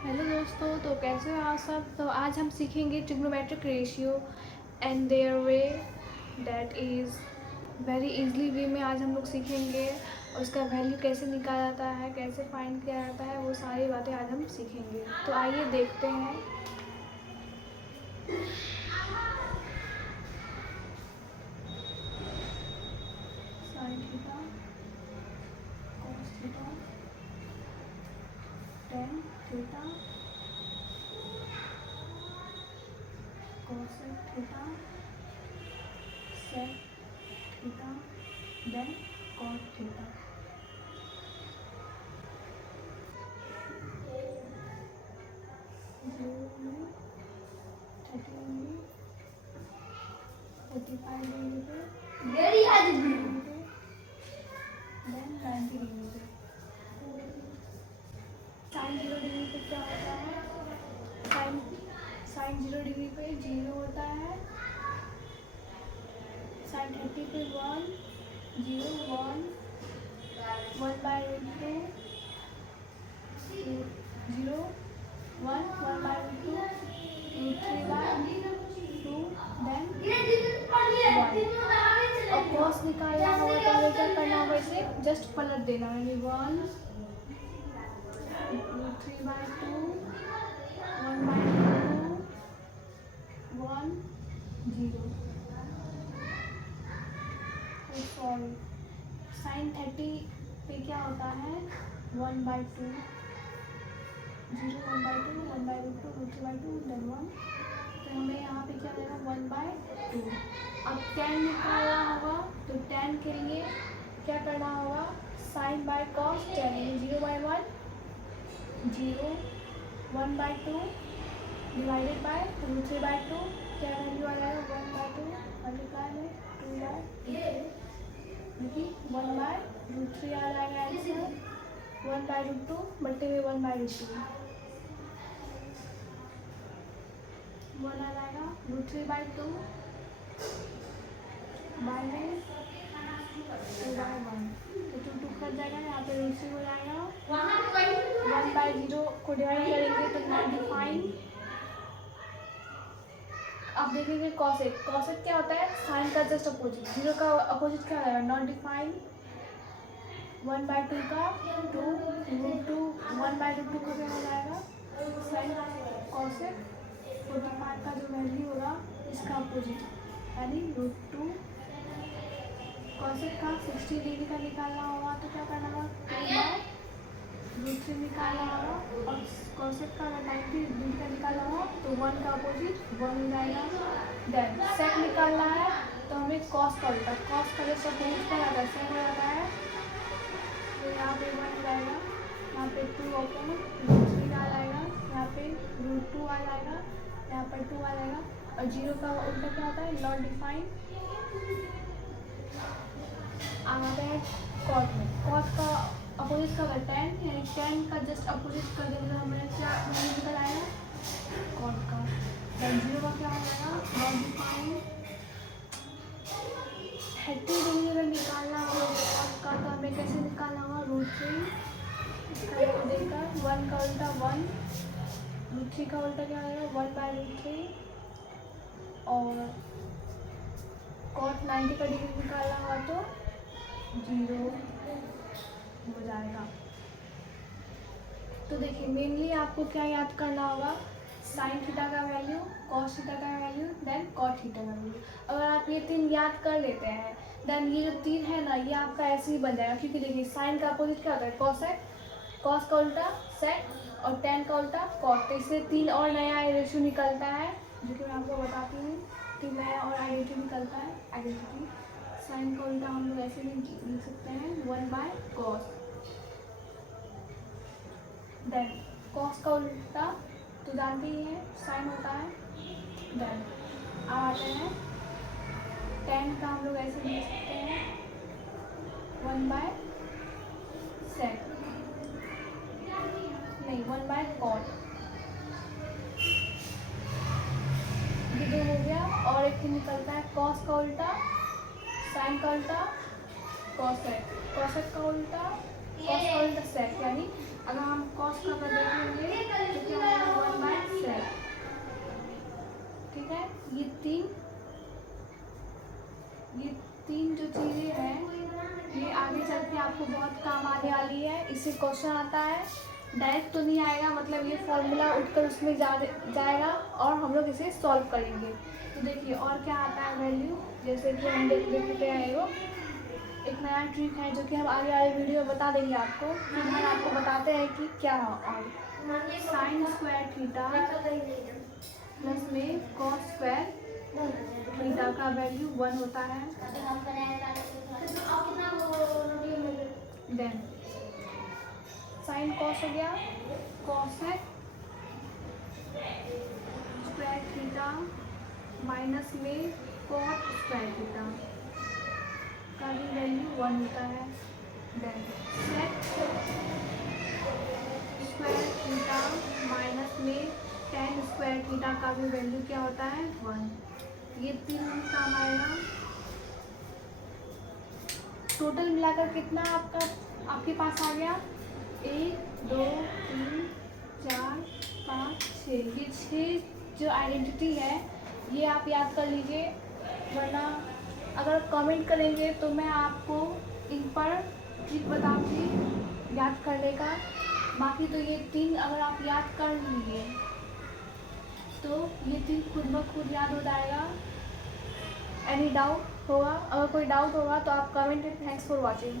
Hello दोस्तों, तो कैसे हो आप सब। तो आज हम सीखेंगे trigonometric ratio and their way, that is very easily way में आज हम लोग सीखेंगे। उसका वैल्यू कैसे निकाला जाता है, कैसे फाइंड किया जाता है, वो सारी बातें आज हम सीखेंगे। तो आइए देखते हैं। Sine theta, cos theta, tan theta, cosec theta, sec theta, then cot theta. Sine 0 degree पे क्या होता है? साइन 0 डिग्री पे 0 होता है। साइन 30 पे 1, 0, 1, 1/2, 0, 1, 1/2, √3/2, देन 1। और कॉस निकालना होगा तो हमें क्या करना होगा, इसे जस्ट पलट देना है। 1, √3/2, 1/2, 1, 0। सॉरी, साइन 30 पे क्या होता है? 1/2, 0, 1/2, 1/2, √3/2, देन 1। तो हमें यहाँ पे क्या होगा? 1/2। अब tan निकालना होगा, तो tan के लिए क्या करना होगा? Sine by cos tan, 0/1, 0, 1/2 divided by √3/2। क्या वैल्यू आ जाएगा? 1/2 मल्टीप्लाई में 2/2, क्योंकि 1/√3 आ जाएगा आंसर। 1/√2 बटे में 1/√2, 1 आ जाएगा। √3/2 बाय में 2/1, तो 2 कट जाएगा, यहाँ पे √3 हो जाएगा। 1/0 को डिवाइड करेंगे तो 95। अब देखेंगे कॉसेक। कॉसेक क्या होता है? साइन का जस्ट अपोजिट। 0 का अपोजिट क्या होगा? Not define. 1/2 का 2, √2, 1/2 का क्या हो जाएगा? साइन कॉसेक 45 का जो वैल्यू होगा इसका अपोजिट, यानी √2। कॉसेक का 60 डिग्री का निकालना होगा तो क्या करना होगा? 2/√3 निकालना होगा। और कॉसेक का अगर 90 डिग्री का निकालना होगा तो 1 का अपोजिट 1 हो जाएगा। देन सेक निकालना है तो हमें कॉस का उल्टा, कॉस का जैसे अपोजिट क्या आता है? सेक हो जाता है। तो यहाँ पे 1 हो जाएगा, यहाँ पे 2 ओपन √3 आ जाएगा, यहाँ पे √2 आ जाएगा, यहाँ पर 2 आ जाएगा। और 0 का उल्टा क्या होता है? Not define. आगे है कॉट में। कॉट का अपोजिट का होगा 10, यानी 10 का जस्ट अपोजिट कर देंगे तो हमें क्या वैल्यू निकल आएगा? कॉट का। देन 0 का क्या हो जाएगा? Not define. 30 डिग्री अगर निकालना हो कॉट का तो हमें कैसे निकालना होगा? √3 इसका देकर 1 का उल्टा 1, √3 का उल्टा क्या हो जाएगा? 1/√3। और कॉट 90 का डिग्री निकालना होगा तो 0 हो जाएगा। तो देखिए, मेनली आपको क्या याद करना होगा? साइन थीटा का वैल्यू, कॉस थीटा का वैल्यू, देन कॉट थीटा का वैल्यू। अगर आप ये 3 याद कर लेते हैं देन ये जो 3 है ना, ये आपका ऐसे ही बन जाएगा। क्योंकि देखिए, साइन का अपोजिट क्या होता है? कॉसेक, कॉस का उल्टा सेक, और टेन का उल्टा कॉट। तो इससे 3 और नया रेशियो निकलता है, जो कि मैं आपको बताती हूँ। 3 नया और आइडेंटिटी निकलता है। आइडेंटिटी साइन का उल्टा हम लोग ऐसे भी लिख सकते हैं, 1/cos। देन कॉस का उल्टा तो जानते ही हैं, साइन होता है। देन अब आते हैं टेन का, हम लोग ऐसे लिख सकते हैं 1/sec, नहीं 1/cot। ये 2 हो गया। और एक निकलता है कॉस का उल्टा, साइन का उल्टा कॉसेक, कॉसेक का उल्टा कॉस का उल्टा सेक। यानी अगर हम कॉस का अगर देखेंगे तो क्या क्वेश्चन आता है, डायरेक्ट तो नहीं आएगा, मतलब ये फॉर्मूला उठकर उसमें जाएगा और हम लोग इसे सॉल्व करेंगे। तो देखिए और क्या आता है वैल्यू, जैसे कि हम देखते हैं वो एक नया ट्रिक है जो कि हम आगे वाले वीडियो में बता देंगे आपको। फिलहाल आपको बताते हैं कि क्या है। और साइन स्क्वायर थीटा प्लस में कॉस स्क्वायर थीटा का वैल्यू 1 होता है। देन साइन कॉस हो गया, कॉसेक स्क्वायर थीटा माइनस में कॉट स्क्वायर थीटा का भी वैल्यू 1 होता है। Then sec square theta minus में टेन स्क्वायर थीटा का भी वैल्यू क्या होता है 1। ये तीन काम आएगा। टोटल मिलाकर कितना आपके पास आ गया 1 2 3 4 5 6। ये 6 जो आइडेंटिटी है ये आप याद कर लीजिए, वरना अगर कमेंट करेंगे तो मैं आपको इन पर ट्रिक बताऊंगी याद करने का। बाकी तो ये 3 अगर आप याद कर लीजिए तो ये 3 खुद ब खुद याद हो जाएगा। एनी डाउट होगा, अगर कोई डाउट होगा तो आप कमेंट में। Thanks for watching.